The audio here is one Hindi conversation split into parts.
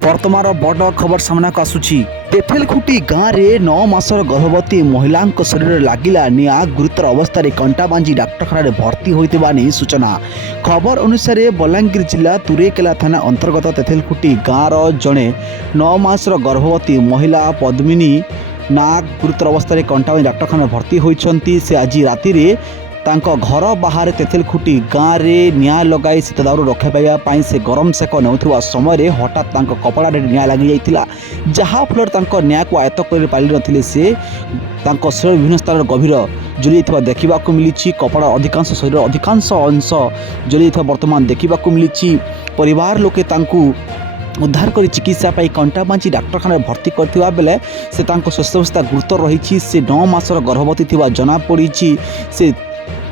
वर्तमान बड़ खबर सामना को आसुची। तेथेलखुटी गाँव में 9 मासर गर्भवती महिला शरीर लगिला निआ गुरुतर अवस्था कंटाबांजी डाक्तखाना भर्ती होता नहीं सूचना। खबर अनुसार बलांगीर जिला तुरेकेला थाना अंतर्गत तेथेलखुटी गाँवर जड़े 9 मासर गर्भवती महिला पद्मिनी नाग गुरुतर अवस्था कंटाबांजी डाक्तखाना भर्ती होती। से आज राति तांको घर बाहर तेथेलखुटी गाँव में निआं लगाई शीत दाउर रक्षा पाइबा से गरम सेक नेउथुवा समय हठात कपड़ा निआं लगी जाइतिला, जहाँ फल निआं को आयत्त कर पारि नथिले। से शरीर विभिन्न स्थान गभीर जली देखा मिली। कपड़ा अधिकांश शरीर अधिकांश अंश जली वर्तमान देखा मिली। परिवार लोके उद्धार कर चिकित्सा कंटाबांजी डाक्तखाना भर्ती करथिबा बेले से स्वास्थ्यावस्था गुरुतर रही। से 9 मासर गर्भवती थिबा जना पड़ी। से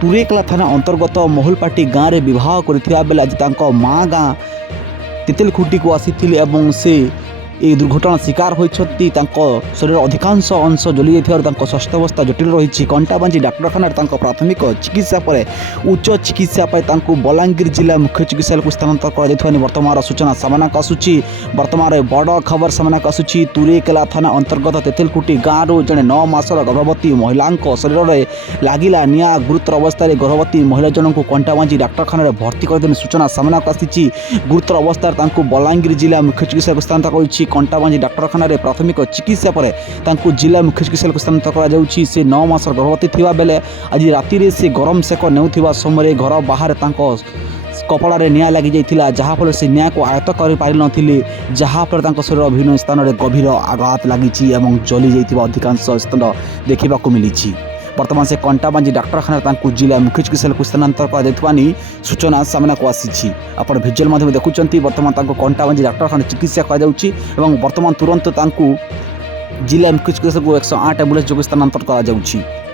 तुरेकेला थाना अंतर्गत मोहलपाटी गाँव में विवाह करथिबा बेले आज तांको माँ गाँ तेथेलखुटी को आसीथिले एवं से ए दुर्घटना शिकार होती। शरीर अधिकांश अंश जली जाइथिबारु स्वास्थ्यावस्था जटिल रही। कंटाबांजी डाक्तखाना प्राथमिक चिकित्सा पर उच्च चिकित्सा बलांगीर जिला मुख्य चिकित्सालय को स्थानांतर कर वर्तमान सूचना सामना को आसुची। वर्तमान बड़ खबर सामना को आसुची। तुरेकेला थाना अंतर्गत तेथेलखुटी गाँव जड़े 9 मासर गर्भवती महिला शरीर में लगिला निआं गुरुतर अवस्था गर्भवती महिला जन को कंटाबांजी डाक्तखाना भर्ती कर सूचना सामना को आसी। गुरुतर अवस्था बलांगीर जिला मुख्य चिकित्सालय को स्थानांतर कर कंटाबांजी डाक्तखाना प्राथमिक चिकित्सा पर जिला मुख्य चिकित्सालय को स्थानांतर कर। से 9 मासर गर्भवती थिबा बेले आज राति से गरम सेक नेउथुवा समय घर बाहर कपड़ा निआं लगी जाइतिला, जहाँ फल से निआं को आयत्त कर पारि नथिले, जहाँ फल शरीर विभिन्न स्थान में गभीर आघात लगी और जली जाइतिबा अधिकांश स्थान देखा मिली। वर्तमान से कंटाबांजी डाक्तखाना जिला मुख्य चिकित्सालय को स्थानांतर कर सूचना सामना को आसी। आप भिजुआल माध्यम देखुं वर्तमान कंटाबांजी डाक्तखाना चिकित्सा कर तुरंत जिला मुख्य चिकित्सालय को 108 एम्बुलेंस जो स्थानांतर कर।